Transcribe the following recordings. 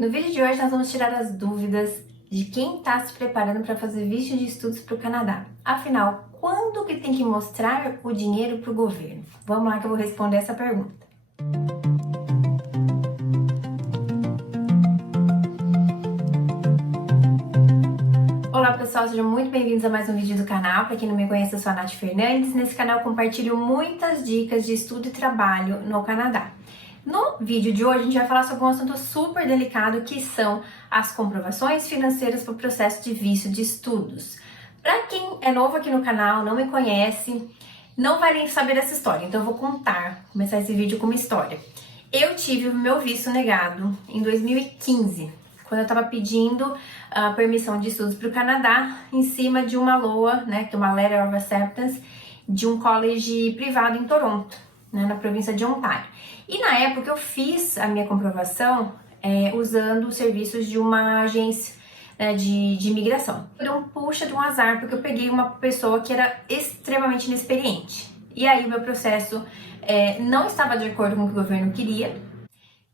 No vídeo de hoje nós vamos tirar as dúvidas de quem está se preparando para fazer visto de estudos para o Canadá. Afinal, quando que tem que mostrar o dinheiro para o governo? Vamos lá que eu vou responder essa pergunta. Olá pessoal, sejam muito bem-vindos a mais um vídeo do canal. Para quem não me conhece, eu sou a Nath Fernandes. Nesse canal eu compartilho muitas dicas de estudo e trabalho no Canadá. No vídeo de hoje a gente vai falar sobre um assunto super delicado que são as comprovações financeiras para o processo de visto de estudos. Para quem é novo aqui no canal, não me conhece, não vai nem saber dessa história, então eu vou começar esse vídeo com uma história. Eu tive o meu visto negado em 2015, quando eu estava pedindo a permissão de estudos para o Canadá, em cima de uma LOA, né, que é uma Letter of Acceptance, de um college privado em Toronto, né, na província de Ontário. E na época eu fiz a minha comprovação usando os serviços de uma agência de imigração. Deu um puxa de um azar, porque eu peguei uma pessoa que era extremamente inexperiente. E aí o meu processo não estava de acordo com o que o governo queria.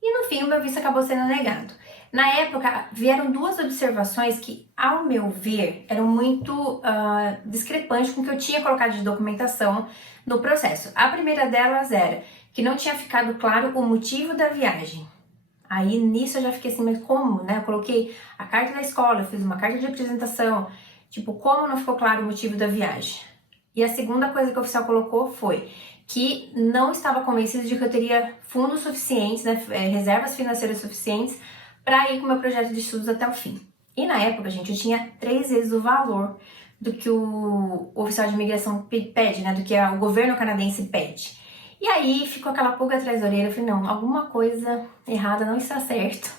E no fim o meu visto acabou sendo negado. Na época vieram duas observações que, ao meu ver, eram muito discrepantes com o que eu tinha colocado de documentação no processo. A primeira delas era que não tinha ficado claro o motivo da viagem. Aí nisso eu já fiquei assim, mas como, né? Eu coloquei a carta da escola, eu fiz uma carta de apresentação, tipo, como não ficou claro o motivo da viagem? E a segunda coisa que o oficial colocou foi que não estava convencido de que eu teria fundos suficientes, né, reservas financeiras suficientes para ir com o meu projeto de estudos até o fim. E na época, gente, eu tinha 3 vezes o valor do que o oficial de imigração pede, né, do que o governo canadense pede. E aí ficou aquela pulga atrás da orelha, eu falei, não, alguma coisa errada não está certo.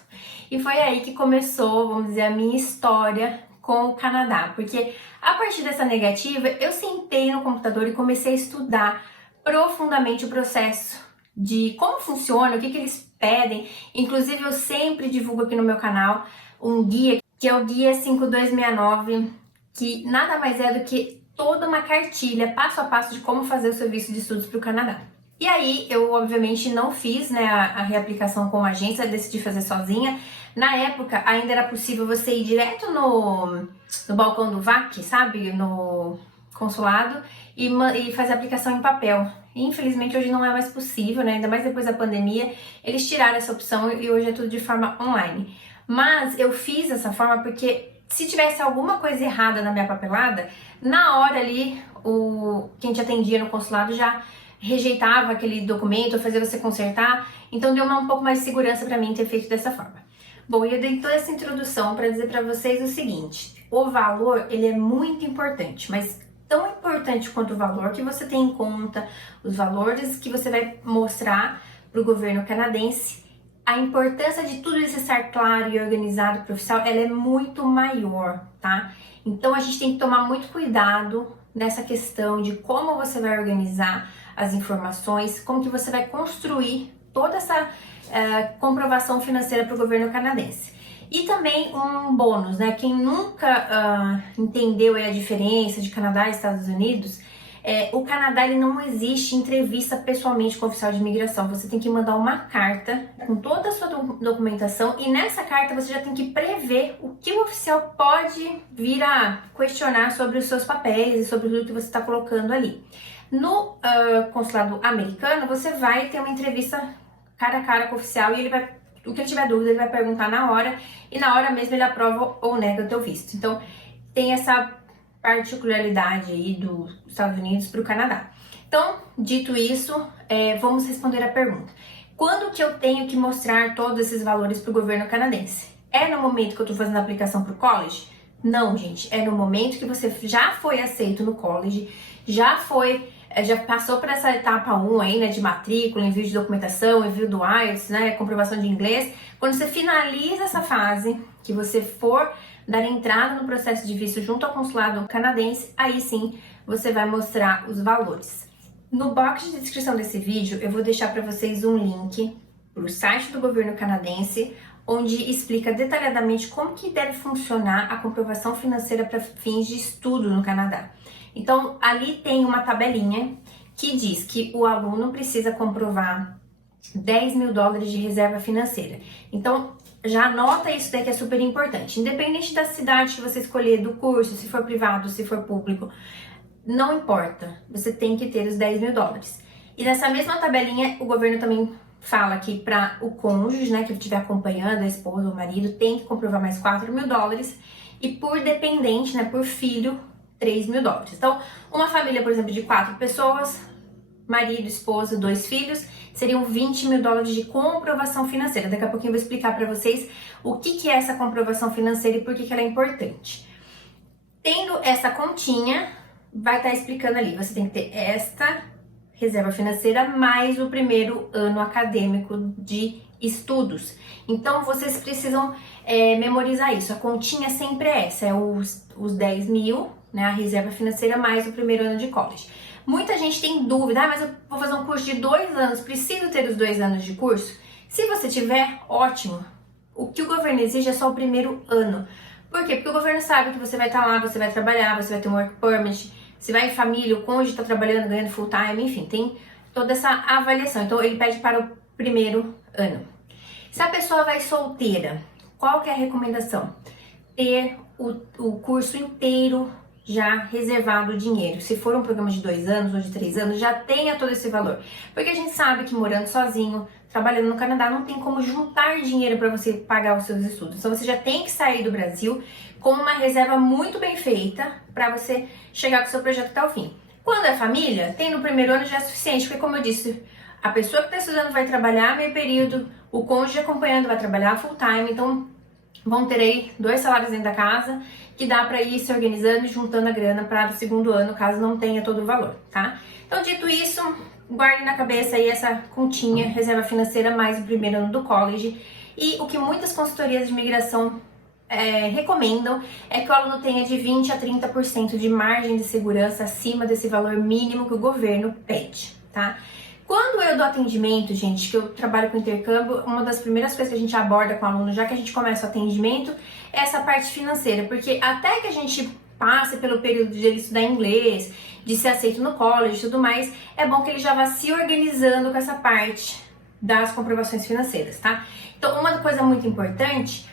E foi aí que começou, vamos dizer, a minha história com o Canadá, porque a partir dessa negativa, eu sentei no computador e comecei a estudar profundamente o processo de como funciona, o que eles pedem. Inclusive, eu sempre divulgo aqui no meu canal um guia, que é o Guia 5269, que nada mais é do que toda uma cartilha, passo a passo, de como fazer o seu visto de estudos para o Canadá. E aí, eu obviamente não fiz, né, a reaplicação com a agência, decidi fazer sozinha. Na época, ainda era possível você ir direto no balcão do VAC, sabe, no consulado, e fazer a aplicação em papel. Infelizmente, hoje não é mais possível, né, ainda mais depois da pandemia, eles tiraram essa opção e hoje é tudo de forma online. Mas eu fiz dessa forma porque se tivesse alguma coisa errada na minha papelada, na hora ali, quem te atendia no consulado já rejeitava aquele documento, fazia você consertar, então deu um pouco mais de segurança para mim ter feito dessa forma. Bom, eu dei toda essa introdução para dizer para vocês o seguinte: o valor, ele é muito importante, mas tão importante quanto o valor que você tem em conta, os valores que você vai mostrar para o governo canadense, a importância de tudo isso estar claro e organizado para o oficial, ela é muito maior, tá? Então a gente tem que tomar muito cuidado nessa questão de como você vai organizar as informações, como que você vai construir toda essa comprovação financeira para o governo canadense. E também um bônus, né? Quem nunca entendeu a diferença de Canadá e Estados Unidos, o Canadá, ele não existe entrevista pessoalmente com o oficial de imigração. Você tem que mandar uma carta com toda a sua documentação e nessa carta você já tem que prever o que o oficial pode vir a questionar sobre os seus papéis e sobre tudo que você está colocando ali. No consulado americano, você vai ter uma entrevista cara a cara com o oficial e o que ele tiver dúvida, ele vai perguntar na hora e na hora mesmo ele aprova ou nega o teu visto. Então, tem essa particularidade aí dos Estados Unidos para o Canadá. Então, dito isso, vamos responder a pergunta. Quando que eu tenho que mostrar todos esses valores para o governo canadense? É no momento que eu estou fazendo a aplicação para o college? Não, gente. É no momento que você já foi aceito no college, já passou por essa etapa 1 aí, né, de matrícula, envio de documentação, envio do IELTS, né, comprovação de inglês. Quando você finaliza essa fase, que você for dar entrada no processo de visto junto ao consulado canadense, aí sim você vai mostrar os valores. No box de descrição desse vídeo, eu vou deixar para vocês um link para o site do governo canadense, onde explica detalhadamente como que deve funcionar a comprovação financeira para fins de estudo no Canadá. Então, ali tem uma tabelinha que diz que o aluno precisa comprovar $10.000 de reserva financeira. Então, já anota isso daí que é super importante. Independente da cidade que você escolher, do curso, se for privado, se for público, não importa, você tem que ter os 10 mil dólares. E nessa mesma tabelinha, o governo também fala que para o cônjuge, né, que estiver acompanhando, a esposa ou o marido, tem que comprovar mais 4 mil dólares. E por dependente, né, por filho, 3 mil dólares. Então, uma família, por exemplo, de 4 pessoas, marido, esposa, 2 filhos, seriam 20 mil dólares de comprovação financeira. Daqui a pouquinho eu vou explicar para vocês o que é essa comprovação financeira e por que ela é importante. Tendo essa continha, vai estar explicando ali, você tem que ter esta reserva financeira mais o primeiro ano acadêmico de estudos. Então, vocês precisam memorizar isso. A continha sempre é essa, é os 10 mil, né, a reserva financeira mais o primeiro ano de college. Muita gente tem dúvida, mas eu vou fazer um curso de 2 anos, preciso ter os 2 anos de curso? Se você tiver, ótimo. O que o governo exige é só o primeiro ano. Por quê? Porque o governo sabe que você vai estar lá, você vai trabalhar, você vai ter um work permit, se vai em família, o cônjuge está trabalhando, ganhando full time, enfim, tem toda essa avaliação. Então, ele pede para o primeiro ano. Se a pessoa vai solteira, qual que é a recomendação? Ter o curso inteiro já reservado o dinheiro. Se for um programa de 2 anos ou de 3 anos, já tenha todo esse valor. Porque a gente sabe que morando sozinho, trabalhando no Canadá, não tem como juntar dinheiro para você pagar os seus estudos. Então você já tem que sair do Brasil com uma reserva muito bem feita para você chegar com o seu projeto até o fim. Quando é família, tem no primeiro ano já é suficiente, porque como eu disse, a pessoa que está estudando vai trabalhar meio período, o cônjuge acompanhando vai trabalhar full time, então vão ter aí 2 salários dentro da casa, que dá para ir se organizando e juntando a grana para o segundo ano, caso não tenha todo o valor, tá? Então, dito isso, guarde na cabeça aí essa continha, reserva financeira mais o primeiro ano do college. E o que muitas consultorias de imigração recomendam é que o aluno tenha de 20 a 30% de margem de segurança acima desse valor mínimo que o governo pede, tá? Quando eu dou atendimento, gente, que eu trabalho com intercâmbio, uma das primeiras coisas que a gente aborda com o aluno, já que a gente começa o atendimento, é essa parte financeira, porque até que a gente passe pelo período de ele estudar inglês, de ser aceito no college e tudo mais, é bom que ele já vá se organizando com essa parte das comprovações financeiras, tá? Então, uma coisa muito importante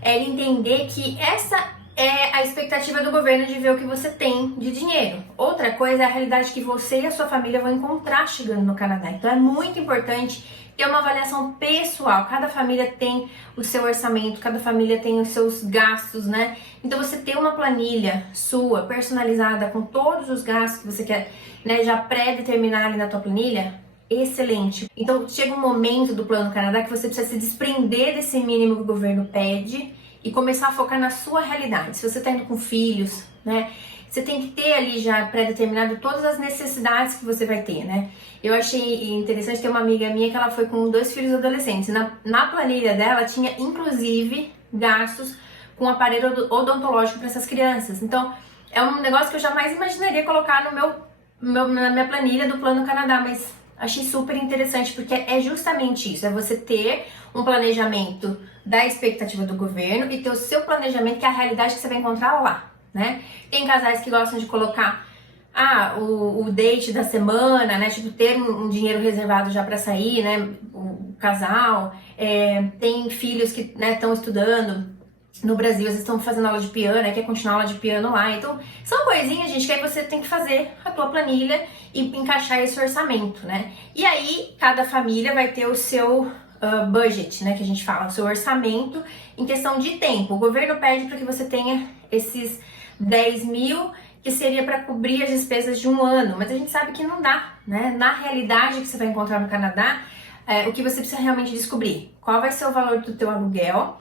é ele entender que essa é a expectativa do governo de ver o que você tem de dinheiro. Outra coisa é a realidade que você e a sua família vão encontrar chegando no Canadá. Então é muito importante ter uma avaliação pessoal. Cada família tem o seu orçamento, cada família tem os seus gastos, né? Então você ter uma planilha sua, personalizada, com todos os gastos que você quer, né, já pré-determinar ali na tua planilha, excelente. Então chega um momento do Plano Canadá que você precisa se desprender desse mínimo que o governo pede e começar a focar na sua realidade. Se você está indo com filhos, né, você tem que ter ali já pré-determinado todas as necessidades que você vai ter, né? Eu achei interessante ter uma amiga minha que ela foi com 2 filhos adolescentes. Na planilha dela tinha, inclusive, gastos com aparelho odontológico para essas crianças. Então, é um negócio que eu jamais imaginaria colocar na minha planilha do Plano Canadá, mas achei super interessante, porque é justamente isso, é você ter um planejamento da expectativa do governo e ter o seu planejamento, que é a realidade que você vai encontrar lá, né? Tem casais que gostam de colocar o date da semana, né? Tipo, ter um dinheiro reservado já para sair, né? O casal. Tem filhos que estão estudando no Brasil, eles estão fazendo aula de piano, né? Quer continuar a aula de piano lá. Então, são coisinhas, gente, que aí você tem que fazer a tua planilha e encaixar esse orçamento, né? E aí, cada família vai ter o seu budget, né, que a gente fala, o seu orçamento em questão de tempo. O governo pede para que você tenha esses 10 mil, que seria para cobrir as despesas de um ano, mas a gente sabe que não dá, né? Na realidade que você vai encontrar no Canadá, o que você precisa realmente descobrir, qual vai ser o valor do teu aluguel,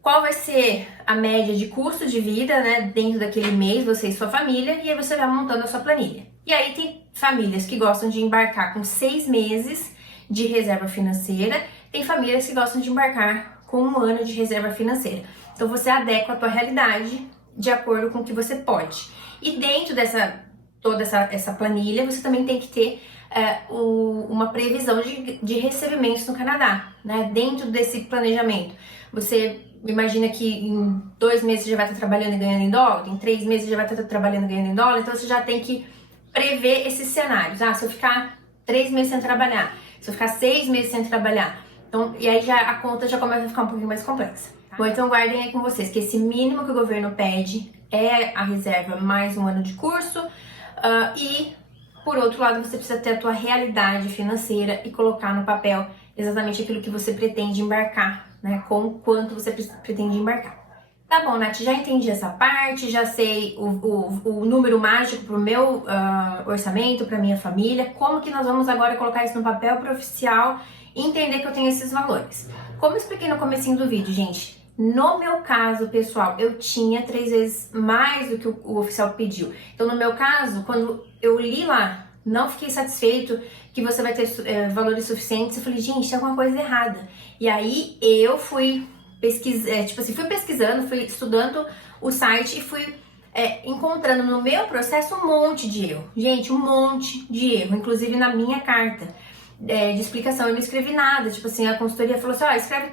qual vai ser a média de custo de vida, né, dentro daquele mês, você e sua família, e aí você vai montando a sua planilha. E aí tem famílias que gostam de embarcar com 6 meses de reserva financeira, tem famílias que gostam de embarcar com 1 ano de reserva financeira. Então você adequa a tua realidade de acordo com o que você pode. E dentro toda essa planilha, você também tem que ter uma previsão de recebimentos no Canadá, né? Dentro desse planejamento. Você imagina que em 2 meses você já vai estar trabalhando e ganhando em dólar, em 3 meses você já vai estar trabalhando e ganhando em dólar, então você já tem que prever esses cenários. Se eu ficar 3 meses sem trabalhar, se eu ficar 6 meses sem trabalhar, Então, e aí a conta já começa a ficar um pouquinho mais complexa. Tá? Bom, então guardem aí com vocês que esse mínimo que o governo pede é a reserva mais um ano de curso e, por outro lado, você precisa ter a tua realidade financeira e colocar no papel exatamente aquilo que você pretende embarcar, né? Com quanto você pretende embarcar. Tá bom, Nath, já entendi essa parte, já sei o número mágico pro meu orçamento, pra minha família. Como que nós vamos agora colocar isso no papel pro oficial e entender que eu tenho esses valores? Como eu expliquei no comecinho do vídeo, gente, no meu caso, pessoal, eu tinha 3 vezes mais do que o oficial pediu. Então, no meu caso, quando eu li lá, não fiquei satisfeito que você vai ter valores suficientes, eu falei, gente, tem alguma coisa errada. E aí, eu fui fui pesquisando, fui estudando o site e fui encontrando no meu processo um monte de erro. Gente, um monte de erro, inclusive na minha carta de explicação. Eu não escrevi nada, tipo assim, a consultoria falou assim, ó, escreve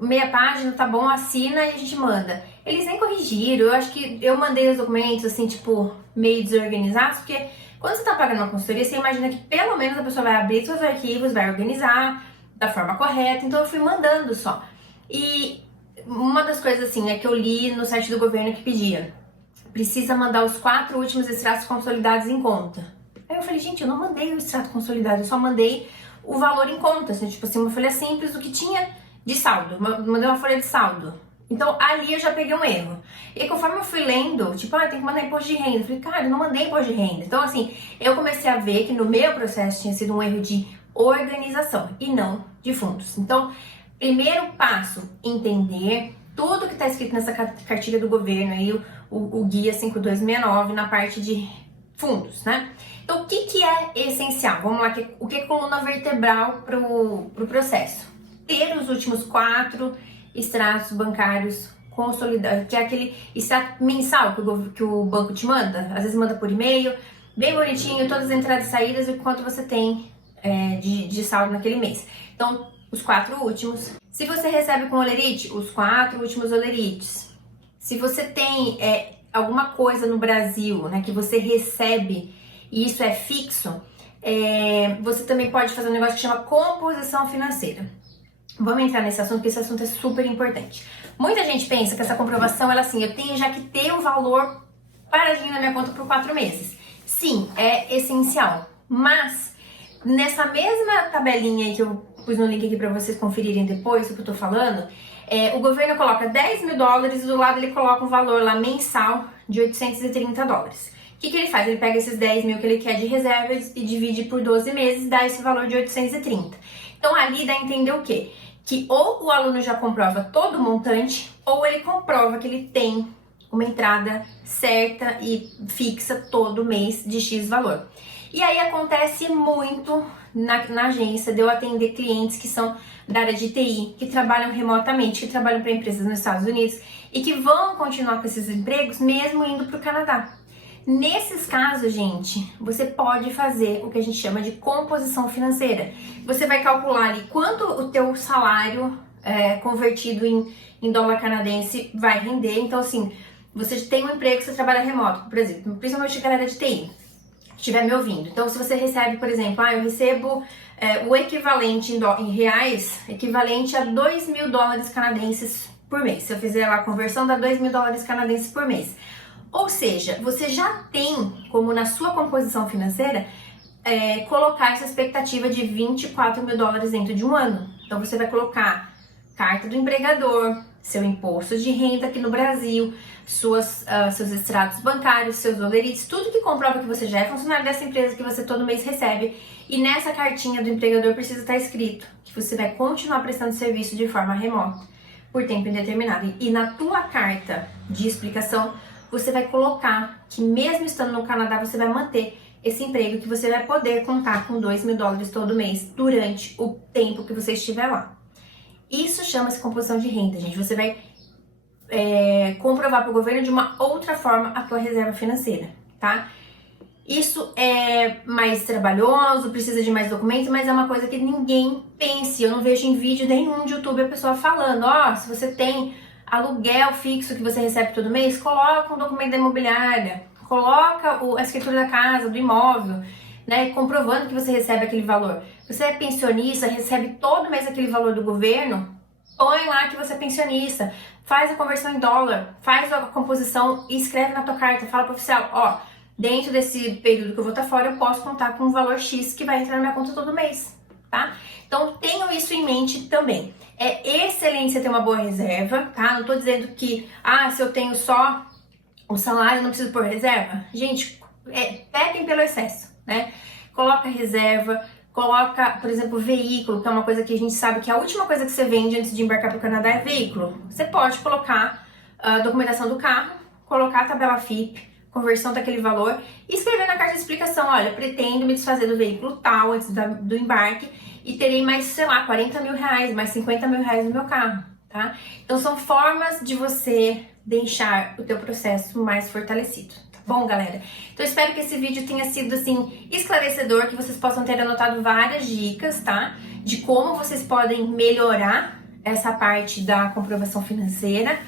meia página, tá bom, assina e a gente manda. Eles nem corrigiram, eu acho que eu mandei os documentos, assim, tipo, meio desorganizados, porque quando você tá pagando uma consultoria, você imagina que pelo menos a pessoa vai abrir seus arquivos, vai organizar da forma correta, então eu fui mandando só. E uma das coisas, assim, que eu li no site do governo que pedia, precisa mandar os 4 últimos extratos consolidados em conta. Aí eu falei, gente, eu não mandei o extrato consolidado, eu só mandei o valor em conta, assim, tipo assim, uma folha simples do que tinha de saldo, mandei uma folha de saldo. Então, ali eu já peguei um erro. E aí, conforme eu fui lendo, tipo, tem que mandar imposto de renda. Eu falei, cara, eu não mandei imposto de renda. Então, assim, eu comecei a ver que no meu processo tinha sido um erro de organização e não de fundos. Então, primeiro passo, entender tudo que está escrito nessa cartilha do governo, aí o Guia 5269, na parte de fundos, né? Então, o que é essencial? Vamos lá, o que é coluna vertebral para o processo? Ter os últimos 4 extratos bancários consolidados, que é aquele extrato mensal que o banco te manda, às vezes manda por e-mail, bem bonitinho, todas as entradas e saídas e quanto você tem de saldo naquele mês. Então, os 4 últimos. Se você recebe com olerite, os 4 últimos olerites. Se você tem alguma coisa no Brasil, né, que você recebe e isso é fixo, você também pode fazer um negócio que chama composição financeira. Vamos entrar nesse assunto, porque esse assunto é super importante. Muita gente pensa que essa comprovação, ela assim, eu tenho já que ter o valor paradinho na minha conta por 4 meses. Sim, é essencial, mas nessa mesma tabelinha aí que eu pus no link aqui para vocês conferirem depois o que eu tô falando, o governo coloca 10 mil dólares e do lado ele coloca um valor lá mensal de 830 dólares. O que ele faz? Ele pega esses 10 mil que ele quer de reservas e divide por 12 meses, dá esse valor de 830. Então ali dá a entender o quê? Que ou o aluno já comprova todo o montante, ou ele comprova que ele tem uma entrada certa e fixa todo mês de X valor. E aí acontece muito na agência de eu atender clientes que são da área de TI, que trabalham remotamente, que trabalham para empresas nos Estados Unidos e que vão continuar com esses empregos mesmo indo para o Canadá. Nesses casos, gente, você pode fazer o que a gente chama de composição financeira. Você vai calcular ali quanto o teu salário convertido em dólar canadense vai render. Então, assim, você tem um emprego, você trabalha remoto, por exemplo, principalmente a galera de TI, que estiver me ouvindo. Então, se você recebe, por exemplo, eu recebo o equivalente em reais, equivalente a 2 mil dólares canadenses por mês. Se eu fizer lá a conversão, dá 2 mil dólares canadenses por mês. Ou seja, você já tem como na sua composição financeira colocar essa expectativa de 24 mil dólares dentro de um ano. Então você vai colocar carta do empregador, seu imposto de renda aqui no Brasil, seus extratos bancários, seus olerites, tudo que comprova que você já é funcionário dessa empresa que você todo mês recebe. E nessa cartinha do empregador precisa estar escrito que você vai continuar prestando serviço de forma remota por tempo indeterminado. E na tua carta de explicação você vai colocar que mesmo estando no Canadá, você vai manter esse emprego, que você vai poder contar com 2 mil dólares todo mês durante o tempo que você estiver lá. Isso chama-se composição de renda, gente. Você vai comprovar para o governo de uma outra forma a tua reserva financeira, tá? Isso é mais trabalhoso, precisa de mais documentos, mas é uma coisa que ninguém pense. Eu não vejo em vídeo nenhum de YouTube a pessoa falando, se você tem aluguel fixo que você recebe todo mês, coloca um documento da imobiliária, coloca a escritura da casa, do imóvel, né, comprovando que você recebe aquele valor. Você é pensionista, recebe todo mês aquele valor do governo, põe lá que você é pensionista, faz a conversão em dólar, faz a composição e escreve na tua carta, fala pro oficial, ó, dentro desse período que eu vou estar fora, eu posso contar com um valor X que vai entrar na minha conta todo mês, tá? Então tenham isso em mente também. É excelente você ter uma boa reserva, tá? Não tô dizendo que, se eu tenho só o salário, eu não preciso pôr reserva. Gente, pequem pelo excesso, né? Coloca reserva, coloca, por exemplo, veículo, que é uma coisa que a gente sabe que a última coisa que você vende antes de embarcar para o Canadá é veículo. Você pode colocar a documentação do carro, colocar a tabela FIP, conversão daquele valor e escrever na carta de explicação, olha, pretendo me desfazer do veículo tal antes do embarque e terei mais, sei lá, 40 mil reais, mais 50 mil reais no meu carro, tá? Então são formas de você deixar o teu processo mais fortalecido. Bom, galera, então eu espero que esse vídeo tenha sido, assim, esclarecedor, que vocês possam ter anotado várias dicas, tá? De como vocês podem melhorar essa parte da comprovação financeira.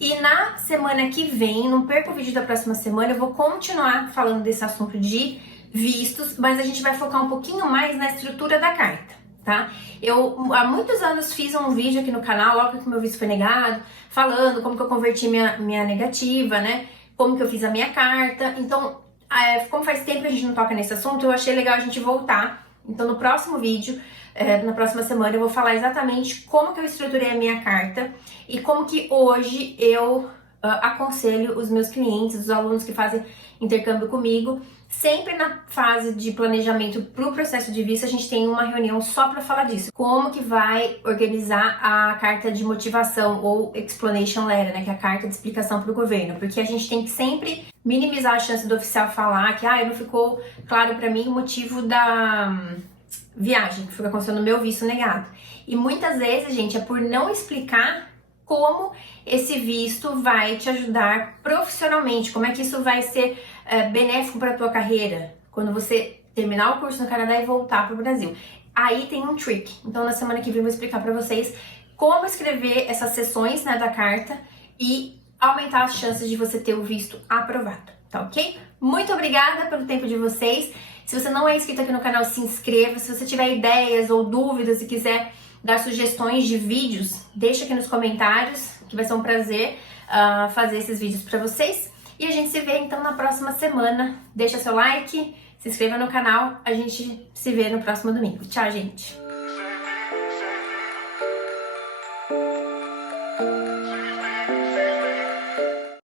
E na semana que vem, não perca o vídeo da próxima semana, eu vou continuar falando desse assunto de vistos, mas a gente vai focar um pouquinho mais na estrutura da carta, tá? Eu, há muitos anos, fiz um vídeo aqui no canal, logo que o meu visto foi negado, falando como que eu converti minha negativa, né? Como que eu fiz a minha carta. Então, como faz tempo que a gente não toca nesse assunto, eu achei legal a gente voltar. Então, no próximo vídeo, na próxima semana, eu vou falar exatamente como que eu estruturei a minha carta e como que hoje eu aconselho os meus clientes, os alunos que fazem intercâmbio comigo. Sempre na fase de planejamento para o processo de visto, a gente tem uma reunião só para falar disso. Como que vai organizar a carta de motivação ou explanation letter, né, que é a carta de explicação para o governo. Porque a gente tem que sempre minimizar a chance do oficial falar que não ficou claro para mim o motivo da viagem, que foi acontecendo no meu visto negado. E muitas vezes, gente, é por não explicar como esse visto vai te ajudar profissionalmente, como é que isso vai ser benéfico para a tua carreira quando você terminar o curso no Canadá e voltar para o Brasil. Aí tem um trick. Então na semana que vem eu vou explicar para vocês como escrever essas seções, né, da carta e aumentar as chances de você ter o visto aprovado, tá ok? Muito obrigada pelo tempo de vocês. Se você não é inscrito aqui no canal, se inscreva. Se você tiver ideias ou dúvidas e quiser dar sugestões de vídeos, deixa aqui nos comentários, que vai ser um prazer fazer esses vídeos para vocês. E a gente se vê então na próxima semana. Deixa seu like, se inscreva no canal, a gente se vê no próximo domingo. Tchau, gente!